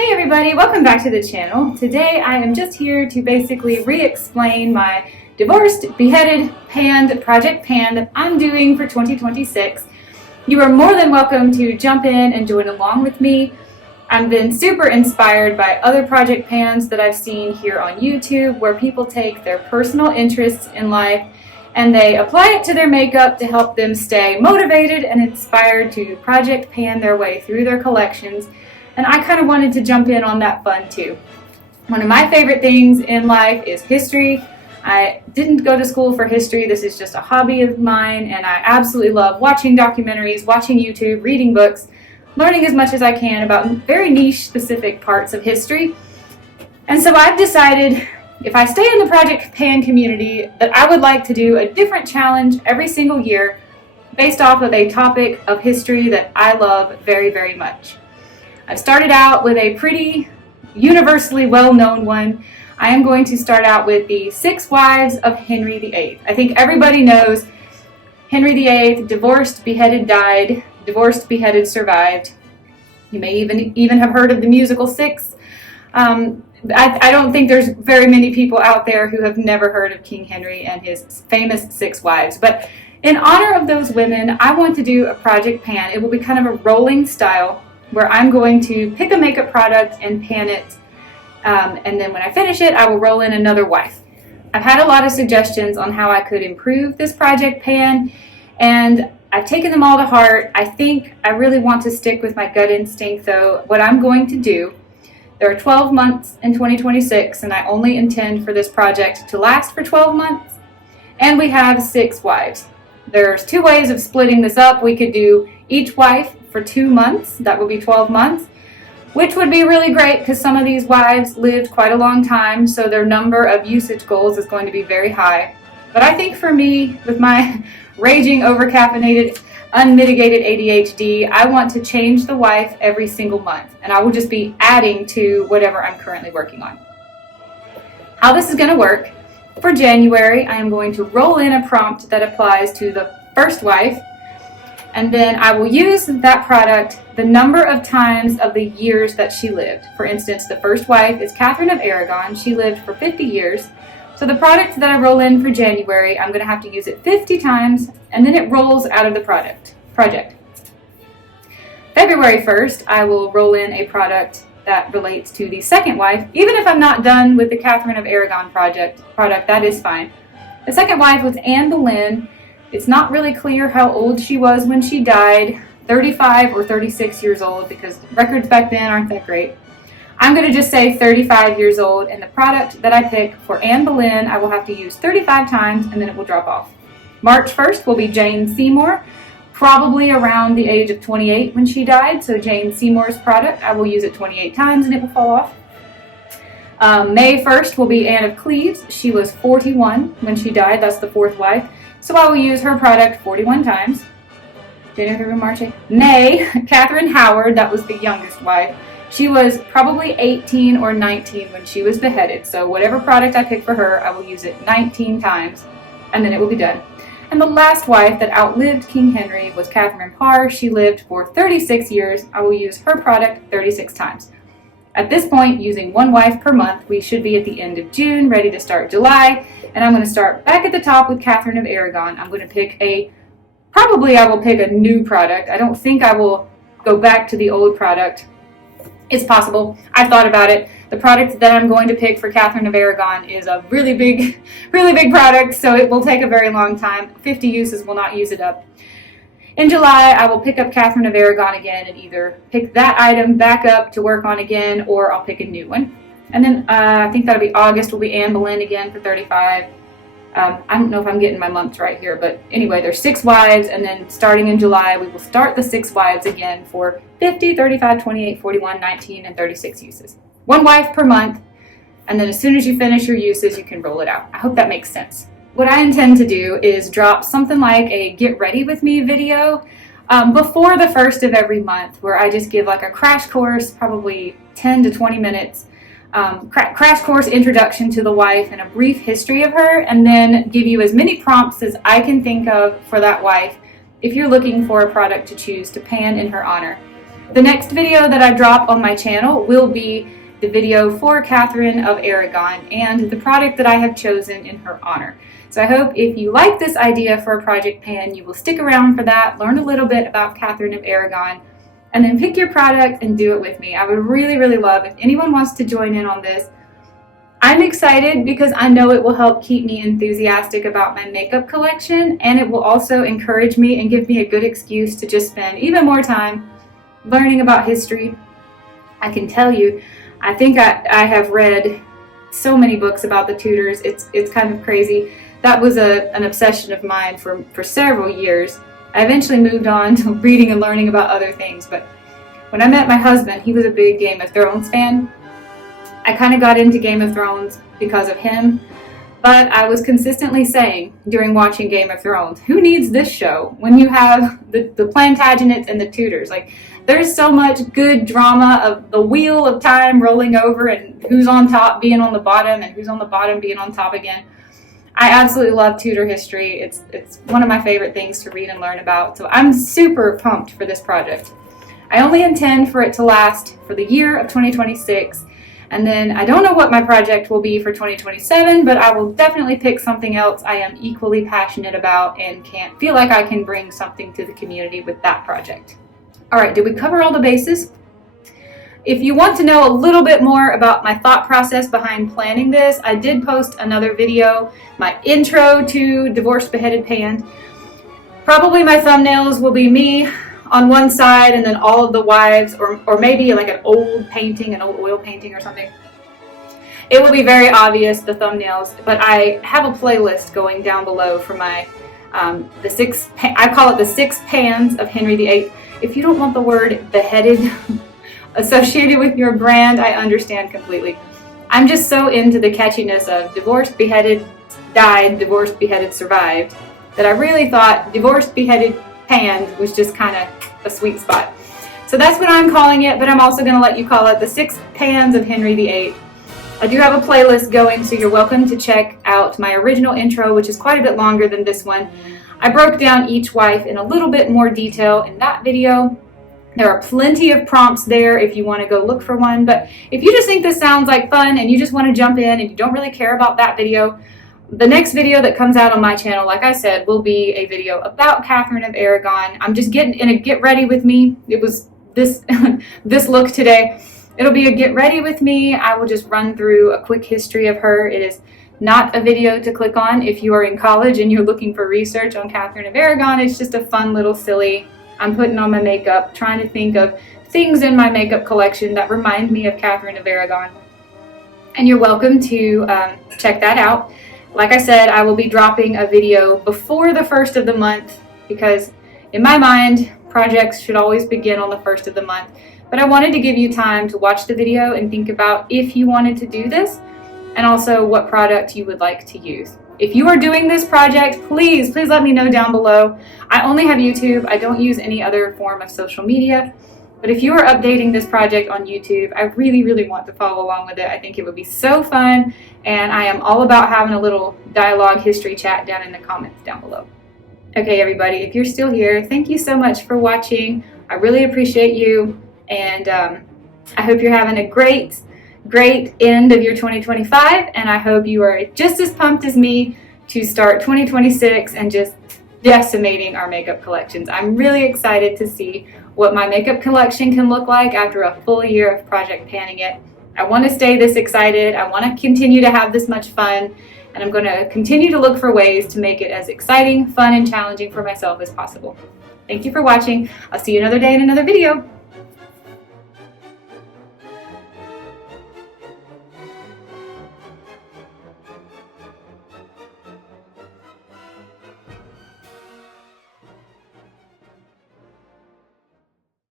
Hey everybody, welcome back to the channel. Today I am just here to basically re-explain my divorced, beheaded, panned, project pan that I'm doing for 2026. You are more than welcome to jump in and join along with me. I've been super inspired by other project pans that I've seen here on YouTube where people take their personal interests in life and they apply it to their makeup to help them stay motivated and inspired to project pan their way through their collections. And I kind of wanted to jump in on that fun too. One of my favorite things in life is history. I didn't go to school for history. This is just a hobby of mine, and I absolutely love watching documentaries, watching YouTube, reading books, learning as much as I can about very niche specific parts of history. And so I've decided, if I stay in the Project Pan community, that I would like to do a different challenge every single year based off of a topic of history that I love very, very much. I've started out with a pretty universally well-known one. I am going to start out with the 6 wives of Henry VIII. I think everybody knows Henry VIII, divorced, beheaded, died, divorced, beheaded, survived. You may even have heard of the musical Six. I don't think there's very many people out there who have never heard of King Henry and his famous 6 wives. But in honor of those women, I want to do a project pan. It will be kind of a rolling style where I'm going to pick a makeup product and pan it, and then when I finish it, I will roll in another wife. I've had a lot of suggestions on how I could improve this project pan, and I've taken them all to heart. I think I really want to stick with my gut instinct, though. What I'm going to do, there are 12 months in 2026, and I only intend for this project to last for 12 months, and we have 6 wives. There's 2 ways of splitting this up. We could do each wife for 2 months, that would be 12 months, which would be really great because some of these wives lived quite a long time, so their number of usage goals is going to be very high. But I think for me, with my raging, overcaffeinated, unmitigated ADHD, I want to change the wife every single month, and I will just be adding to whatever I'm currently working on. How this is going to work, for January, I am going to roll in a prompt that applies to the first wife, and then I will use that product the number of times of the years that she lived. For instance, the first wife is Catherine of Aragon. She lived for 50 years. So the product that I roll in for January, I'm going to have to use it 50 times, and then it rolls out of the project. February 1st, I will roll in a product that relates to the second wife. Even if I'm not done with the Catherine of Aragon product, that is fine. The second wife was Anne Boleyn. It's not really clear how old she was when she died, 35 or 36 years old, because records back then aren't that great. I'm going to just say 35 years old, and the product that I pick for Anne Boleyn, I will have to use 35 times, and then it will drop off. March 1st will be Jane Seymour, probably around the age of 28 when she died, so Jane Seymour's product, I will use it 28 times, and it will fall off. May 1st will be Anne of Cleves. She was 41 when she died. That's the 4th wife. So I will use her product 41 times. January, February, March, April. May, Catherine Howard, that was the youngest wife. She was probably 18 or 19 when she was beheaded. So whatever product I pick for her, I will use it 19 times, and then it will be done. And the last wife that outlived King Henry was Catherine Parr. She lived for 36 years. I will use her product 36 times. At this point, using 1 wife per month, we should be at the end of June, ready to start July. And I'm going to start back at the top with Catherine of Aragon. I'm going to pick probably I will pick a new product. I don't think I will go back to the old product. It's possible. I've thought about it. The product that I'm going to pick for Catherine of Aragon is a really big product, so it will take a very long time. 50 uses will not use it up. In July, I will pick up Catherine of Aragon again and either pick that item back up to work on again, or I'll pick a new one. And then I think that'll be August will be Anne Boleyn again for 35. I don't know if I'm getting my months right here, but anyway, there's 6 wives, and then starting in July, we will start the 6 wives again for 50, 35, 28, 41, 19, and 36 uses. 1 wife per month, and then as soon as you finish your uses, you can roll it out. I hope that makes sense. What I intend to do is drop something like a get ready with me video before the 1st of every month, where I just give like a crash course, probably 10 to 20 minutes, crash course introduction to the wife and a brief history of her, and then give you as many prompts as I can think of for that wife if you're looking for a product to choose to pan in her honor. The next video that I drop on my channel will be the video for Catherine of Aragon and the product that I have chosen in her honor. So I hope if you like this idea for a project pan, you will stick around for that, learn a little bit about Catherine of Aragon, and then pick your product and do it with me. I would really, really love if anyone wants to join in on this. I'm excited because I know it will help keep me enthusiastic about my makeup collection, and it will also encourage me and give me a good excuse to just spend even more time learning about history. I can tell you, I think I have read so many books about the Tudors. It's kind of crazy. That was an obsession of mine for several years. I eventually moved on to reading and learning about other things, but when I met my husband, he was a big Game of Thrones fan. I kind of got into Game of Thrones because of him, but I was consistently saying during watching Game of Thrones, who needs this show when you have the Plantagenets and the Tudors? Like, there's so much good drama of the wheel of time rolling over and who's on top being on the bottom and who's on the bottom being on top again. I absolutely love Tudor history. It's one of my favorite things to read and learn about, so I'm super pumped for this project. I only intend for it to last for the year of 2026. And then I don't know what my project will be for 2027, but I will definitely pick something else I am equally passionate about and feel like I can bring something to the community with that project. All right, did we cover all the bases? If you want to know a little bit more about my thought process behind planning this, I did post another video, my intro to Divorced, Beheaded, Panned. Probably my thumbnails will be me on one side and then all of the wives, or maybe like an old painting, an old oil painting or something. It will be very obvious, the thumbnails, but I have a playlist going down below for my, I call it the 6 pans of Henry VIII. If you don't want the word beheaded associated with your brand, I understand completely. I'm just so into the catchiness of divorced, beheaded, died, divorced, beheaded, survived, that I really thought divorced, beheaded, panned was just kind of a sweet spot. So that's what I'm calling it, but I'm also going to let you call it the 6 pans of Henry VIII. I do have a playlist going, so you're welcome to check out my original intro, which is quite a bit longer than this one. I broke down each wife in a little bit more detail in that video. There are plenty of prompts there if you want to go look for one, but if you just think this sounds like fun and you just want to jump in and you don't really care about that video, the next video that comes out on my channel, like I said, will be a video about Catherine of Aragon. I'm just getting in a get ready with me. It was this this look today. It'll be a get ready with me. I will just run through a quick history of her. It is not a video to click on if you are in college and you're looking for research on Catherine of Aragon. It's just a fun little silly, I'm putting on my makeup, trying to think of things in my makeup collection that remind me of Catherine of Aragon. And you're welcome to check that out. Like I said, I will be dropping a video before the 1st of the month because in my mind, projects should always begin on the 1st of the month. But I wanted to give you time to watch the video and think about if you wanted to do this and also what product you would like to use. If you are doing this project, please let me know down below. I only have YouTube. I don't use any other form of social media. But if you are updating this project on YouTube, I really, really want to follow along with it. I think it would be so fun, and I am all about having a little dialogue history chat down in the comments down below. Okay, everybody, if you're still here, thank you so much for watching. I really appreciate you, and I hope you're having a great end of your 2025, and I hope you are just as pumped as me to start 2026 and just decimating our makeup collections. I'm really excited to see what my makeup collection can look like after a full year of project panning it. I want to stay this excited. I want to continue to have this much fun, and I'm going to continue to look for ways to make it as exciting, fun, and challenging for myself as possible. Thank you for watching. I'll see you another day in another video.